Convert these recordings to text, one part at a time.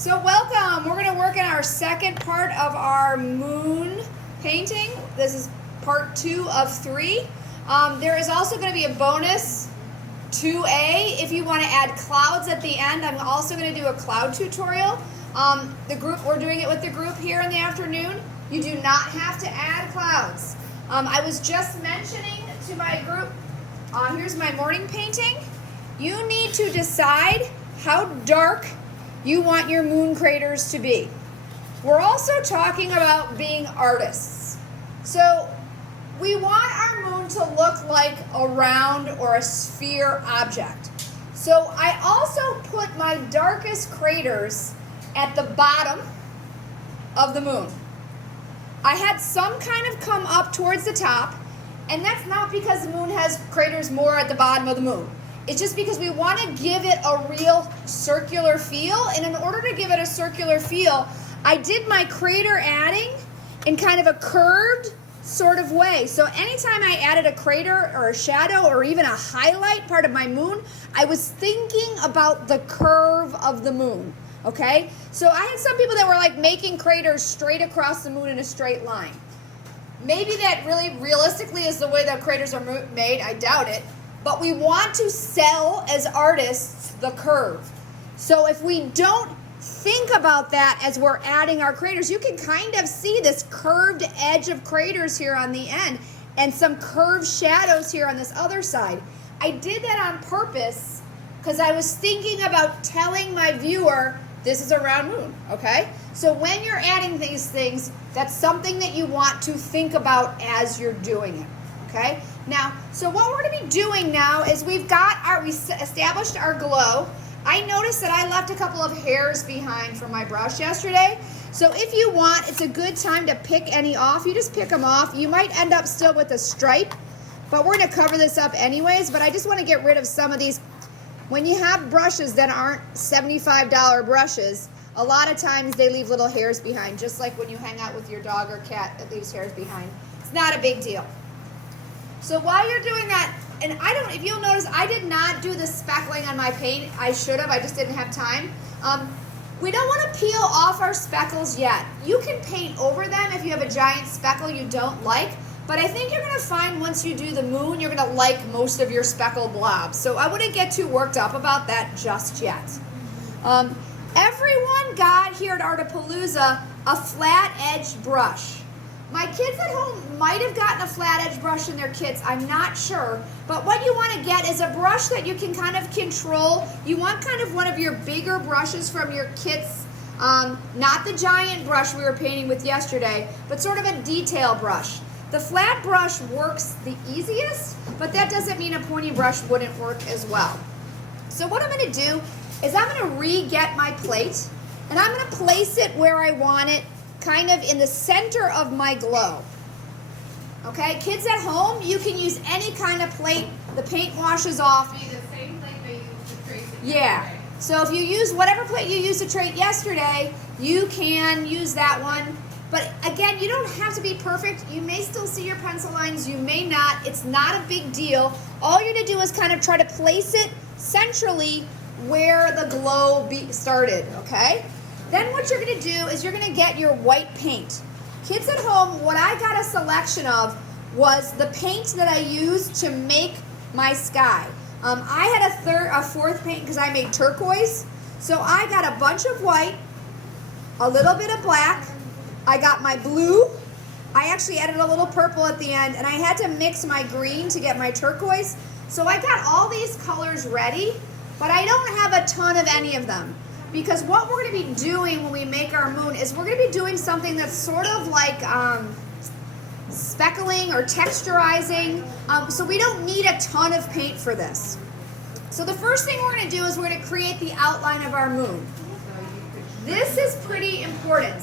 So welcome. We're going to work on our second part of our moon painting. This is part 2 of 3. There is also going to be a bonus 2A if you want to add clouds at the end. I'm also going to do a cloud tutorial. We're doing it with the group here in the afternoon. You do not have to add clouds. I was just mentioning to my group, here's my morning painting. You need to decide how dark you want your moon craters to be. We're also talking about being artists. So we want our moon to look like a round or a sphere object. So I also put my darkest craters at the bottom of the moon. I had some kind of come up towards the top, and that's not because the moon has craters more at the bottom of the moon. It's just because we want to give it a real circular feel, and in order to give it a circular feel, I did my crater adding in kind of a curved sort of way. So anytime I added a crater or a shadow or even a highlight part of my moon, I was thinking about the curve of the moon, okay? So I had some people that were like making craters straight across the moon in a straight line. Maybe that really realistically is the way that craters are made. I doubt it. But we want to sell as artists the curve. So if we don't think about that as we're adding our craters, you can kind of see this curved edge of craters here on the end and some curved shadows here on this other side. I did that on purpose because I was thinking about telling my viewer this is a round moon, okay? So when you're adding these things, that's something that you want to think about as you're doing it, okay? Now, so what we're going to be doing now is we established our glow. I noticed that I left a couple of hairs behind from my brush yesterday. So if you want, it's a good time to pick any off. You just pick them off. You might end up still with a stripe, but we're going to cover this up anyways. But I just want to get rid of some of these. When you have brushes that aren't $75 brushes, a lot of times they leave little hairs behind, just like when you hang out with your dog or cat that leaves hairs behind. It's not a big deal. So while you're doing that, and if you'll notice, I did not do the speckling on my paint. I should have, I just didn't have time. We don't want to peel off our speckles yet. You can paint over them if you have a giant speckle you don't like, but I think you're going to find once you do the moon, you're going to like most of your speckle blobs. So I wouldn't get too worked up about that just yet. Everyone got here at Artapalooza a flat edge brush. My kids at home might have gotten a flat edge brush in their kits, I'm not sure. But what you want to get is a brush that you can kind of control. You want kind of one of your bigger brushes from your kits, not the giant brush we were painting with yesterday, but sort of a detail brush. The flat brush works the easiest, but that doesn't mean a pointy brush wouldn't work as well. So what I'm going to do is I'm going to re-get my plate, and I'm going to place it where I want it, kind of in the center of my glow. Okay, kids at home, you can use any kind of plate. The paint washes off. Be the same plate they used to trace it. Yeah. Yesterday. So if you use whatever plate you used to trate yesterday, you can use that one. But again, you don't have to be perfect. You may still see your pencil lines. You may not. It's not a big deal. All you're going to do is kind of try to place it centrally where the glow started, okay? Then what you're going to do is you're going to get your white paint. Kids at home, what I got a selection of was the paint that I used to make my sky. I had a fourth paint because I made turquoise. So I got a bunch of white, a little bit of black. I got my blue. I actually added a little purple at the end, and I had to mix my green to get my turquoise. So I got all these colors ready, but I don't have a ton of any of them. Because what we're going to be doing when we make our moon is we're going to be doing something that's sort of like speckling or texturizing. So we don't need a ton of paint for this. So the first thing we're going to do is we're going to create the outline of our moon. This is pretty important.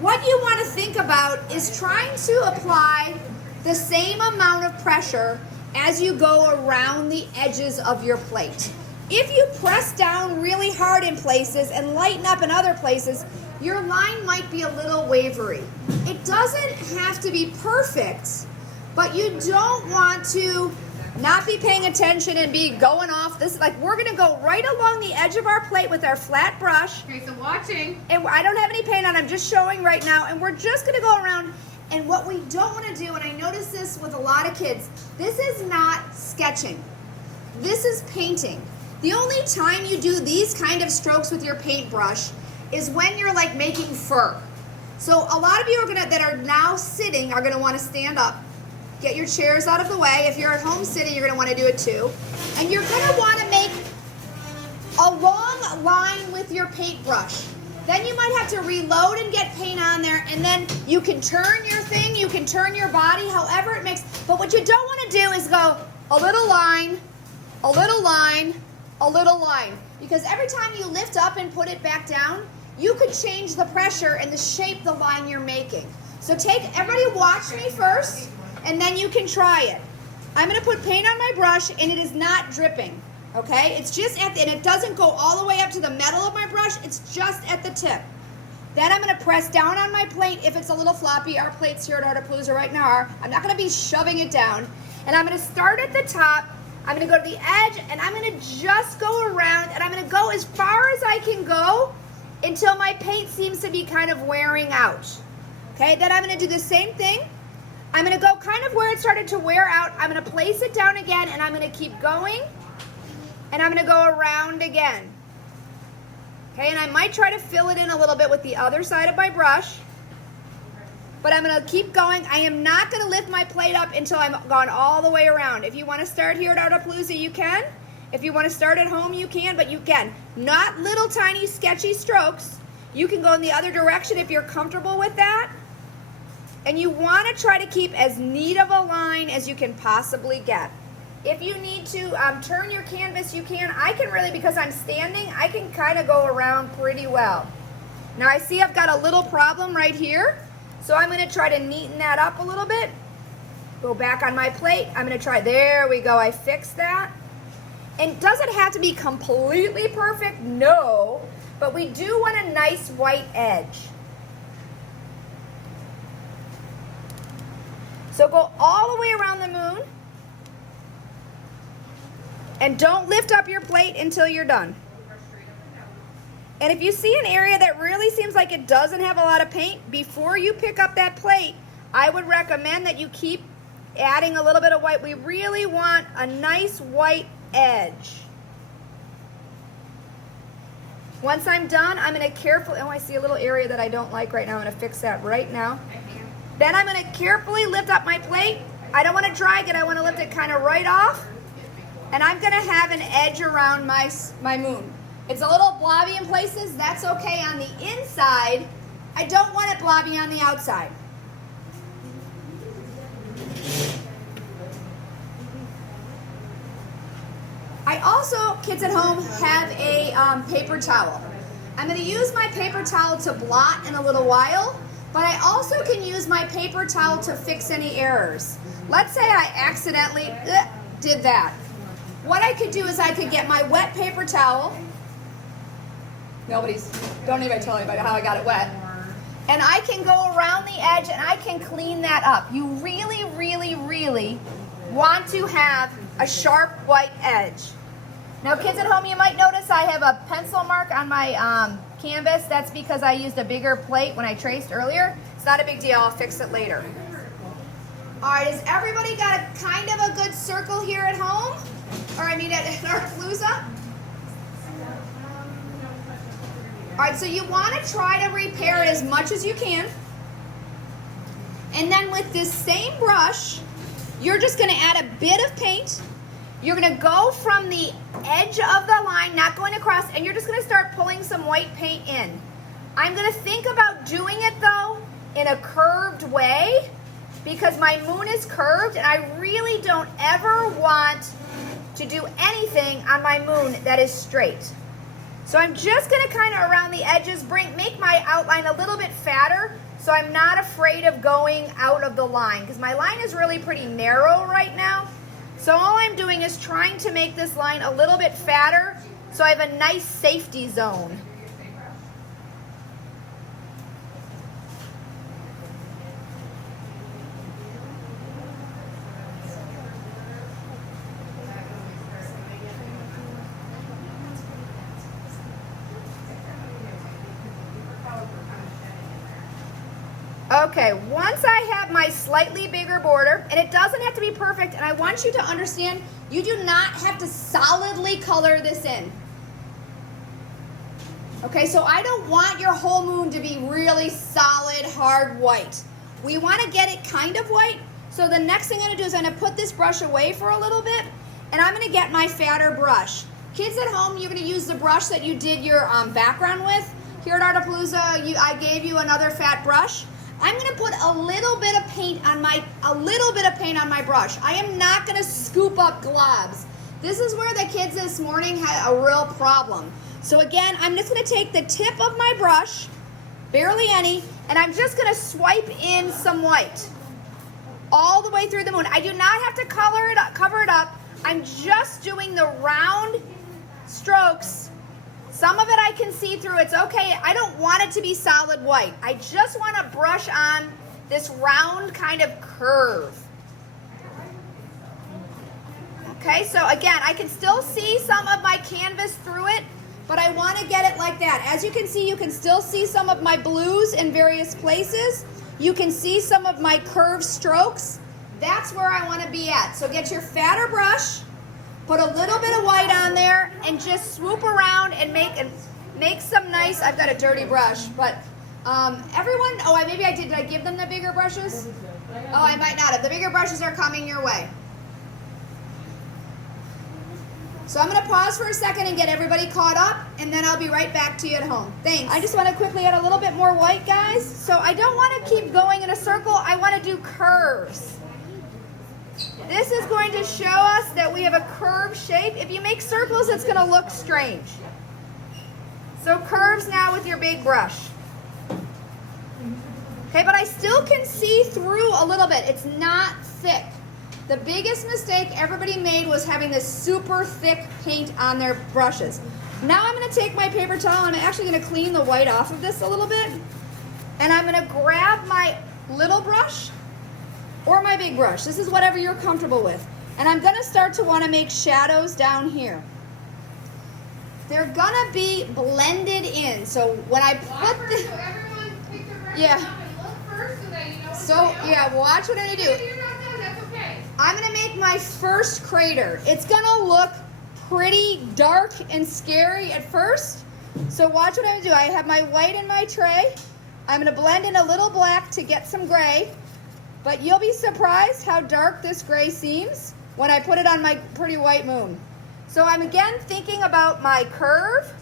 What you want to think about is trying to apply the same amount of pressure as you go around the edges of your plate. If you press down really hard in places and lighten up in other places, your line might be a little wavery. It doesn't have to be perfect, but you don't want to not be paying attention and be going off. This, like, we're gonna go right along the edge of our plate with our flat brush. Teresa watching. And I don't have any paint on, I'm just showing right now. And we're just gonna go around. And what we don't wanna do, and I notice this with a lot of kids, this is not sketching. This is painting. The only time you do these kind of strokes with your paintbrush is when you're like making fur. So a lot of you that are now sitting are gonna wanna stand up. Get your chairs out of the way. If you're at home sitting, you're gonna wanna do it too. And you're gonna wanna make a long line with your paintbrush. Then you might have to reload and get paint on there, and then you can turn your thing, you can turn your body, however it makes. But what you don't wanna do is go a little line, a little line, a little line. Because every time you lift up and put it back down, you could change the pressure and the shape the line you're making. So everybody watch me first, and then you can try it. I'm gonna put paint on my brush, and it is not dripping, okay? It's just and it doesn't go all the way up to the metal of my brush, it's just at the tip. Then I'm gonna press down on my plate if it's a little floppy. Our plates here at Artapalooza right now are. I'm not gonna be shoving it down. And I'm gonna start at the top, I'm gonna go to the edge, and I'm gonna just go around, and I'm gonna go as far as I can go until my paint seems to be kind of wearing out. Okay, then I'm gonna do the same thing. I'm gonna go kind of where it started to wear out. I'm gonna place it down again, and I'm gonna keep going, and I'm gonna go around again. Okay, and I might try to fill it in a little bit with the other side of my brush, but I'm gonna keep going. I am not gonna lift my plate up until I'm gone all the way around. If you wanna start here at Artapalooza, you can. If you wanna start at home, you can, but you can. Not little tiny sketchy strokes. You can go in the other direction if you're comfortable with that. And you wanna try to keep as neat of a line as you can possibly get. If you need to turn your canvas, you can. I can really, because I'm standing, I can kind of go around pretty well. Now I see I've got a little problem right here, so I'm gonna try to neaten that up a little bit. Go back on my plate. I'm gonna try, there we go, I fixed that. And does it have to be completely perfect? No, but we do want a nice white edge. So go all the way around the moon. And don't lift up your plate until you're done. And if you see an area that really seems like it doesn't have a lot of paint, before you pick up that plate, I would recommend that you keep adding a little bit of white. We really want a nice white edge. Once I'm done, I'm gonna carefully, oh, I see a little area that I don't like right now. I'm gonna fix that right now. Then I'm gonna carefully lift up my plate. I don't wanna drag it, I wanna lift it kind of right off. And I'm gonna have an edge around my moon. It's a little blobby in places, that's okay on the inside. I don't want it blobby on the outside. I also, kids at home, have a paper towel. I'm gonna use my paper towel to blot in a little while, but I also can use my paper towel to fix any errors. Let's say I accidentally did that. What I could do is I could get my wet paper towel. Don't even tell anybody how I got it wet. And I can go around the edge and I can clean that up. You really, really, really want to have a sharp white edge. Now kids at home, you might notice I have a pencil mark on my canvas. That's because I used a bigger plate when I traced earlier. It's not a big deal, I'll fix it later. All right, has everybody got a kind of a good circle here at home? Or I mean at Artapalooza? All right, so you want to try to repair it as much as you can. And then with this same brush, you're just going to add a bit of paint. You're going to go from the edge of the line, not going across, and you're just going to start pulling some white paint in. I'm going to think about doing it, though, in a curved way because my moon is curved, and I really don't ever want to do anything on my moon that is straight. So I'm just going to kind of around the edges make my outline a little bit fatter so I'm not afraid of going out of the line because my line is really pretty narrow right now. So all I'm doing is trying to make this line a little bit fatter so I have a nice safety zone. Okay, once I have my slightly bigger border, and it doesn't have to be perfect, and I want you to understand, you do not have to solidly color this in. Okay, so I don't want your whole moon to be really solid, hard white. We want to get it kind of white. So the next thing I'm going to do is I'm going to put this brush away for a little bit, and I'm going to get my fatter brush. Kids at home, you're going to use the brush that you did your background with. Here at Artapalooza, I gave you another fat brush. I'm going to put a little bit of paint on my brush. I am not going to scoop up globs. This is where the kids this morning had a real problem. So again, I'm just going to take the tip of my brush, barely any, and I'm just going to swipe in some white all the way through the moon. I do not have to cover it up. I'm just doing the round strokes. Some of it I can see through. It's okay. I don't want it to be solid white. I just want to brush on this round kind of curve. Okay, so again, I can still see some of my canvas through it, but I want to get it like that. As you can see, you can still see some of my blues in various places. You can see some of my curved strokes. That's where I want to be at. So get your fatter brush, put a little bit of white on there, and just swoop around and make some nice, I've got a dirty brush, but everyone, maybe I did. Did I give them the bigger brushes? Oh, I might not have. The bigger brushes are coming your way. So I'm going to pause for a second and get everybody caught up, and then I'll be right back to you at home. Thanks. I just want to quickly add a little bit more white, guys. So I don't want to keep going in a circle. I want to do curves. This is going to show us that we have a curved shape. If you make circles, it's going to look strange. So curves now with your big brush. Okay, but I still can see through a little bit. It's not thick. The biggest mistake everybody made was having this super thick paint on their brushes. Now I'm going to take my paper towel and I'm actually going to clean the white off of this a little bit. And I'm going to grab my little brush or my big brush. This is whatever you're comfortable with. And I'm going to start to want to make shadows down here. They're going to be blended in. So when I put the... So everyone pick their brush Yeah. up and look first so that you know what So, to do. yeah, watch what I'm going to do. If you're not done, that's okay. I'm going to make my first crater. It's going to look pretty dark and scary at first. So watch what I'm going to do. I have my white in my tray. I'm going to blend in a little black to get some gray. But you'll be surprised how dark this gray seems when I put it on my pretty white moon. So I'm again thinking about my curve.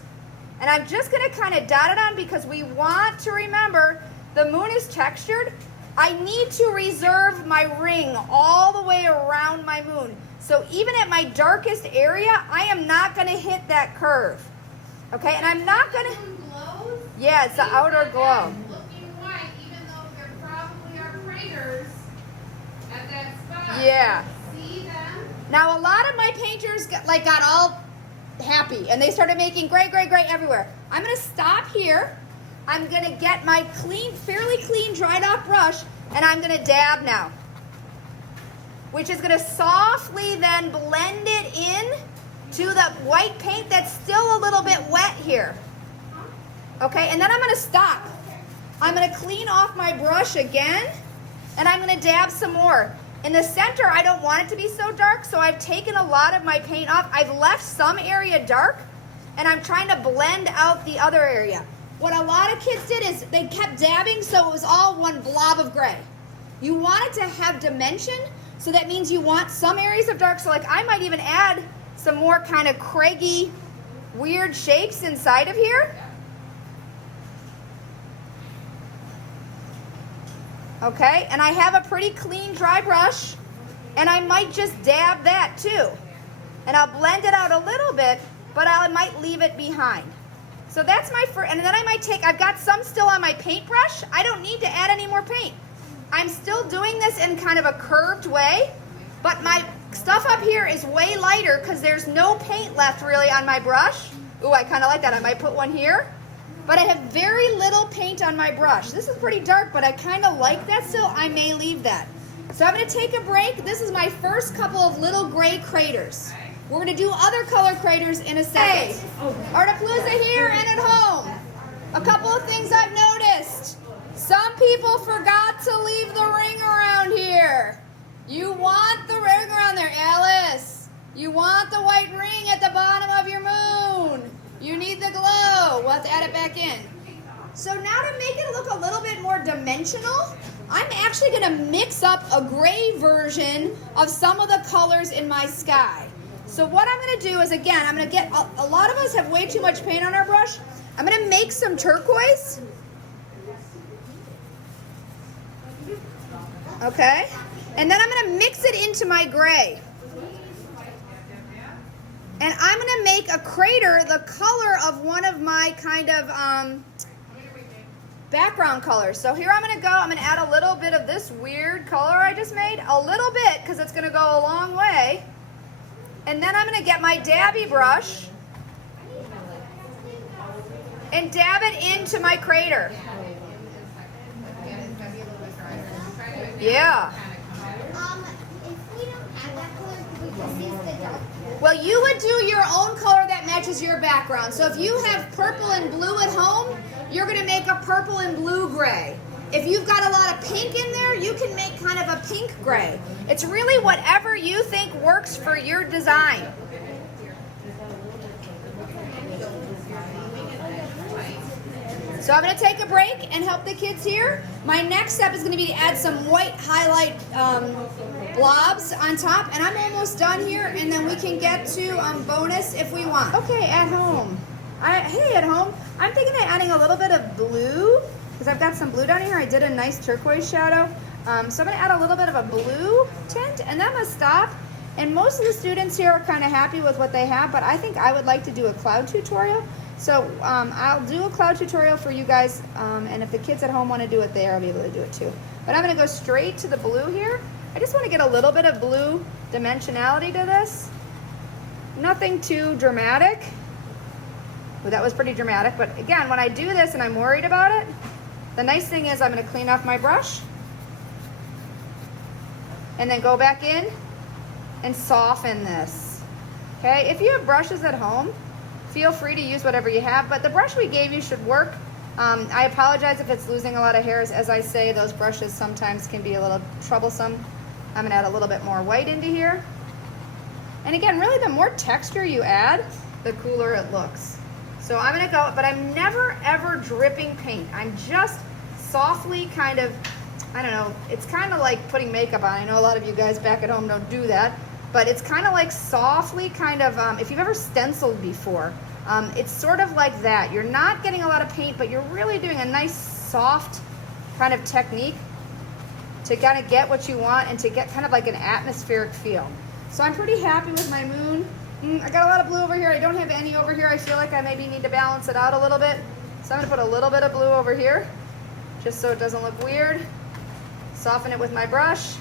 And I'm just going to kind of dot it on because we want to remember the moon is textured. I need to reserve my ring all the way around my moon. So even at my darkest area, I am not going to hit that curve. Okay, and I'm not going to... The moon glows. Yeah, it's the outer glow. Looking white, even though there probably are craters at that spot. Yeah. See them? Now, a lot of my painters got all happy, and they started making gray, gray, gray everywhere. I'm going to stop here. I'm going to get my fairly clean, dried off brush, and I'm going to dab now, which is going to softly then blend it in to the white paint that's still a little bit wet here. Okay, and then I'm going to stop. I'm going to clean off my brush again, and I'm going to dab some more. In the center, I don't want it to be so dark, so I've taken a lot of my paint off. I've left some area dark, and I'm trying to blend out the other area. What a lot of kids did is they kept dabbing, so it was all one blob of gray. You want it to have dimension, so that means you want some areas of dark. So like I might even add some more kind of craggy, weird shapes inside of here. Okay, and I have a pretty clean dry brush, and I might just dab that too. And I'll blend it out a little bit, but I might leave it behind. So that's my first, and then I might take, I've got some still on my paintbrush. I don't need to add any more paint. I'm still doing this in kind of a curved way, but my stuff up here is way lighter because there's no paint left really on my brush. Ooh, I kind of like that. I might put one here. But I have very little paint on my brush. This is pretty dark, but I kind of like that still. I may leave that. So I'm going to take a break. This is my first couple of little gray craters. We're going to do other color craters in a second. Artapalooza here and at home. A couple of things I've noticed. Some people forgot to leave the ring around here. You want the ring around there, Alice. You want the white ring at the bottom of your moon. You need the glow. We'll have to add it back in. So now to make it look a little bit more dimensional, I'm actually going to mix up a gray version of some of the colors in my sky. So what I'm going to do is, again, I'm going to get, a lot of us have way too much paint on our brush. I'm going to make some turquoise. Okay. And then I'm going to mix it into my gray. And I'm going to make a crater the color of one of my kind of background colors. So here I'm going to go. I'm going to add a little bit of this weird color I just made. A little bit, because it's going to go a long way. And then I'm going to get my dabby brush and dab it into my crater. Yeah. If we don't have that color, could we just use the dark color? Well, you would do your own color that matches your background. So if you have purple and blue at home, you're going to make a purple and blue gray. If you've got a lot of pink in there, you can make kind of a pink gray. It's really whatever you think works for your design. So I'm going to take a break and help the kids here. My next step is going to be to add some white highlight blobs on top. And I'm almost done here, and then we can get to bonus if we want. Okay, at home. Hey, at home, I'm thinking of adding a little bit of blue, because I've got some blue down here. I did a nice turquoise shadow. So I'm going to add a little bit of a blue tint, and then I'm going to stop. And most of the students here are kind of happy with what they have, but I think I would like to do a cloud tutorial. So I'll do a cloud tutorial for you guys, and if the kids at home want to do it there, I'll be able to do it too. But I'm going to go straight to the blue here. I just want to get a little bit of blue dimensionality to this. Nothing too dramatic. Well, that was pretty dramatic, but again, when I do this and I'm worried about it, the nice thing is I'm going to clean off my brush and then go back in and soften this. Okay, if you have brushes at home, feel free to use whatever you have, but the brush we gave you should work. I apologize if it's losing a lot of hairs. As I say, those brushes sometimes can be a little troublesome. I'm gonna add a little bit more white into here. And again, really the more texture you add, the cooler it looks. So I'm gonna go, but I'm never ever dripping paint. I'm just softly kind of, I don't know, it's kind of like putting makeup on. I know a lot of you guys back at home don't do that, but it's kind of like softly kind of, if you've ever stenciled before, it's sort of like that. You're not getting a lot of paint, but you're really doing a nice soft kind of technique to kind of get what you want and to get kind of like an atmospheric feel. So I'm pretty happy with my moon. I got a lot of blue over here. I don't have any over here. I feel like I maybe need to balance it out a little bit. So I'm gonna put a little bit of blue over here, just so it doesn't look weird. Soften it with my brush.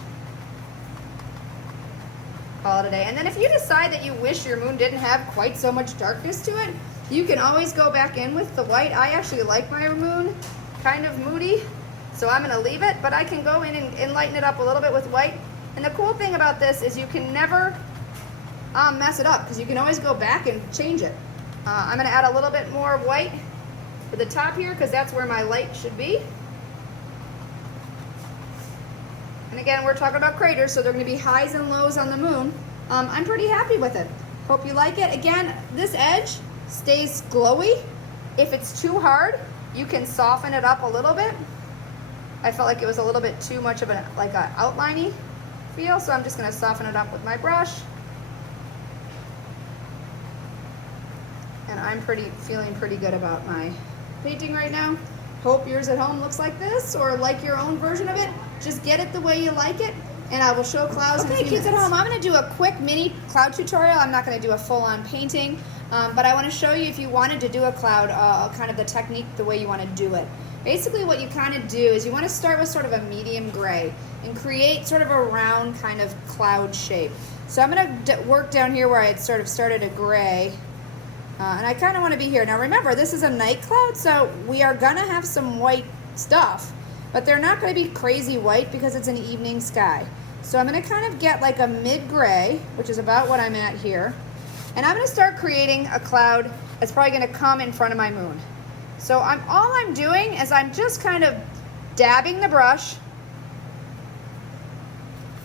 Call it a day. And then if you decide that you wish your moon didn't have quite so much darkness to it, you can always go back in with the white. I actually like my moon kind of moody, so I'm going to leave it, but I can go in and lighten it up a little bit with white. And the cool thing about this is you can never mess it up, because you can always go back and change it. I'm going to add a little bit more white to the top here, because that's where my light should be. And again, we're talking about craters, so they're going to be highs and lows on the moon. I'm pretty happy with it. Hope you like it. Again, this edge stays glowy. If it's too hard, you can soften it up a little bit. I felt like it was a little bit too much of an outliney feel, so I'm just going to soften it up with my brush. And I'm feeling pretty good about my painting right now. Hope yours at home looks like this, or like your own version of it. Just get it the way you like it, and I will show clouds in a few minutes. Okay, kids at home, I'm going to do a quick mini cloud tutorial. I'm not going to do a full-on painting, but I want to show you, if you wanted to do a cloud, kind of the technique, the way you want to do it. Basically, what you kind of do is you want to start with sort of a medium gray and create sort of a round kind of cloud shape. So I'm going to work down here where I had sort of started a gray. And I kind of want to be here. Now remember, this is a night cloud, so we are going to have some white stuff, but they're not going to be crazy white because it's an evening sky. So I'm going to kind of get like a mid-gray, which is about what I'm at here. And I'm going to start creating a cloud that's probably going to come in front of my moon. So all I'm doing is I'm just kind of dabbing the brush.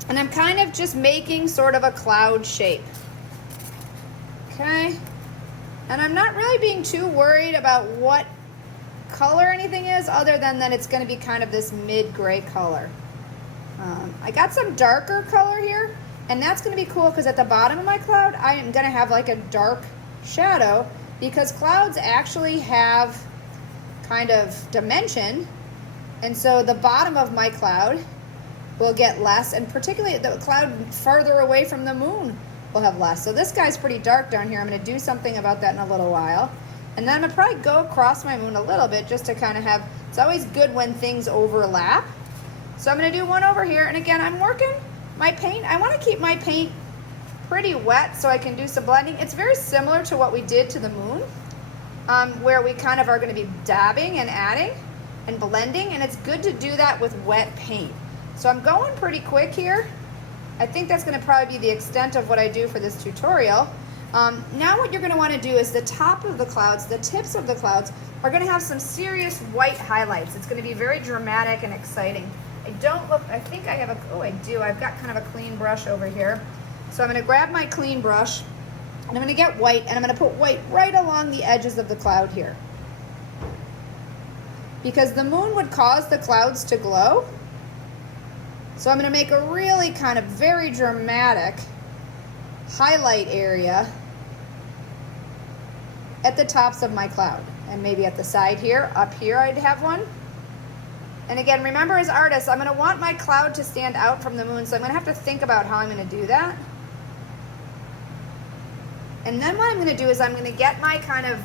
And I'm kind of just making sort of a cloud shape. Okay? And I'm not really being too worried about what color anything is, other than that it's going to be kind of this mid-gray color. I got some darker color here, and that's going to be cool because at the bottom of my cloud, I am going to have like a dark shadow, because clouds actually have kind of dimension, and so the bottom of my cloud will get less, and particularly the cloud farther away from the moon will have less. So this guy's pretty dark down here. I'm going to do something about that in a little while. And then I'm going to probably go across my moon a little bit just to kind of have, it's always good when things overlap. So I'm going to do one over here. And again, I'm working my paint. I want to keep my paint pretty wet so I can do some blending. It's very similar to what we did to the moon, where we kind of are going to be dabbing and adding and blending. And it's good to do that with wet paint. So I'm going pretty quick here. I think that's going to probably be the extent of what I do for this tutorial. Now what you're going to want to do is the top of the clouds, the tips of the clouds, are going to have some serious white highlights. It's going to be very dramatic and exciting. I think I have I do. I've got kind of a clean brush over here. So I'm going to grab my clean brush, and I'm going to get white, and I'm going to put white right along the edges of the cloud here. Because the moon would cause the clouds to glow. So I'm going to make a really kind of very dramatic highlight area at the tops of my cloud, and maybe at the side here, up here I'd have one. And again, remember, as artists, I'm going to want my cloud to stand out from the moon, so I'm going to have to think about how I'm going to do that. And then what I'm going to do is I'm going to get my kind of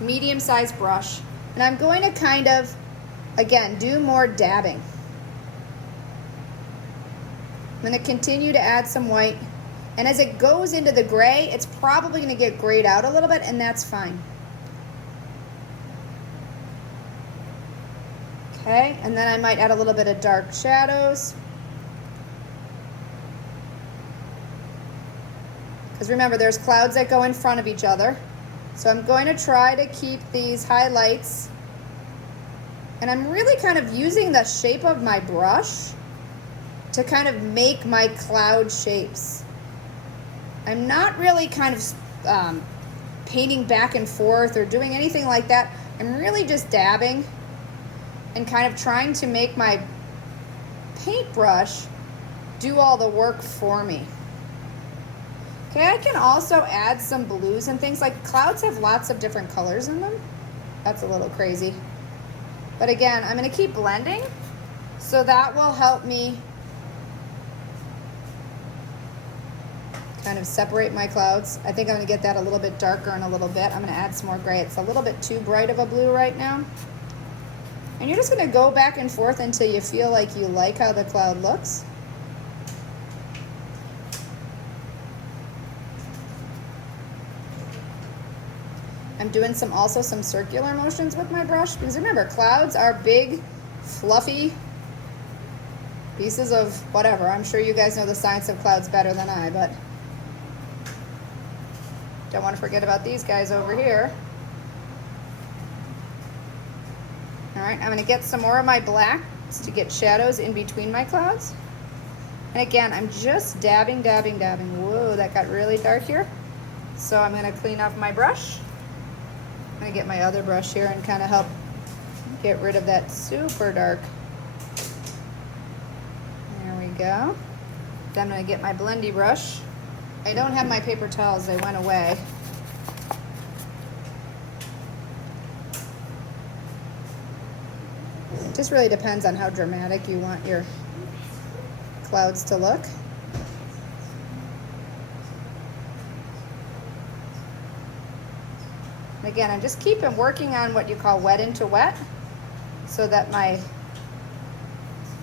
medium-sized brush, and I'm going to kind of, again, do more dabbing. I'm going to continue to add some white. And as it goes into the gray, it's probably going to get grayed out a little bit, and that's fine. Okay, and then I might add a little bit of dark shadows. Because remember, there's clouds that go in front of each other. So I'm going to try to keep these highlights. And I'm really kind of using the shape of my brush to kind of make my cloud shapes. I'm not really kind of painting back and forth or doing anything like that. I'm really just dabbing and kind of trying to make my paintbrush do all the work for me. Okay, I can also add some blues and things. Like clouds have lots of different colors in them. That's a little crazy. But again, I'm going to keep blending, so that will help me kind of separate my clouds. I think I'm going to get that a little bit darker in a little bit. I'm going to add some more gray. It's a little bit too bright of a blue right now. And you're just going to go back and forth until you feel like you like how the cloud looks. I'm doing also some circular motions with my brush, because remember, clouds are big, fluffy pieces of whatever. I'm sure you guys know the science of clouds better than I, but don't want to forget about these guys over here. All right, I'm going to get some more of my blacks to get shadows in between my clouds. And again, I'm just dabbing, dabbing, dabbing. Whoa, that got really dark here. So I'm going to clean up my brush. I'm going to get my other brush here and kind of help get rid of that super dark. There we go. Then I'm going to get my blendy brush. I don't have my paper towels, they went away. It just really depends on how dramatic you want your clouds to look. And again, I'm just keeping working on what you call wet into wet, so that my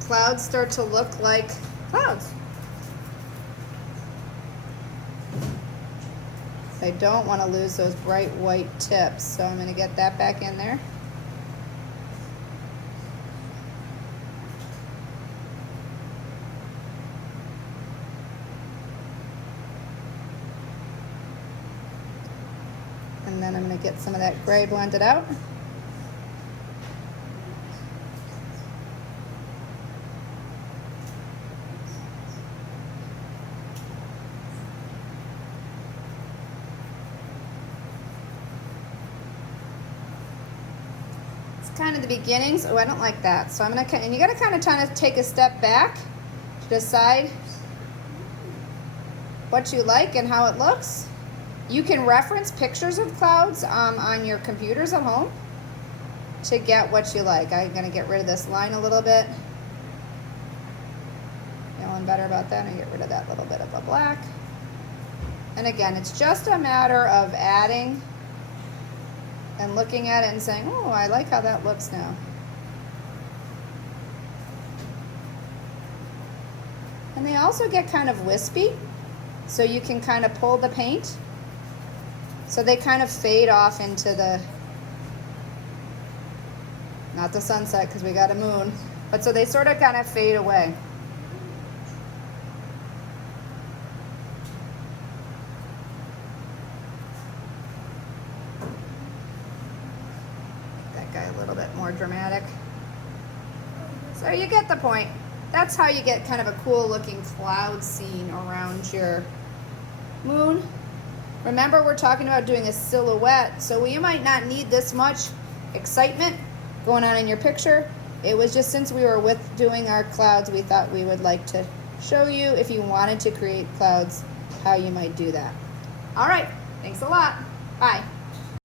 clouds start to look like clouds. I don't want to lose those bright white tips, so I'm going to get that back in there. And then I'm going to get some of that gray blended out. kind of the beginnings. Oh, I don't like that. So I'm gonna, and you gotta kind of take a step back to decide what you like and how it looks. You can reference pictures of clouds on your computers at home to get what you like. I'm gonna get rid of this line a little bit. Feeling better about that, and get rid of that little bit of the black. And again, it's just a matter of adding and looking at it and saying, oh, I like how that looks now. And they also get kind of wispy, so you can kind of pull the paint. So they kind of fade off into the, not the sunset because we got a moon, but so they sort of kind of fade away. That guy a little bit more dramatic. So you get the point. That's how you get kind of a cool looking cloud scene around your moon. Remember, we're talking about doing a silhouette, so you might not need this much excitement going on in your picture. It was just since we were doing our clouds, we thought we would like to show you, if you wanted to create clouds, how you might do that. All right, thanks a lot. Bye.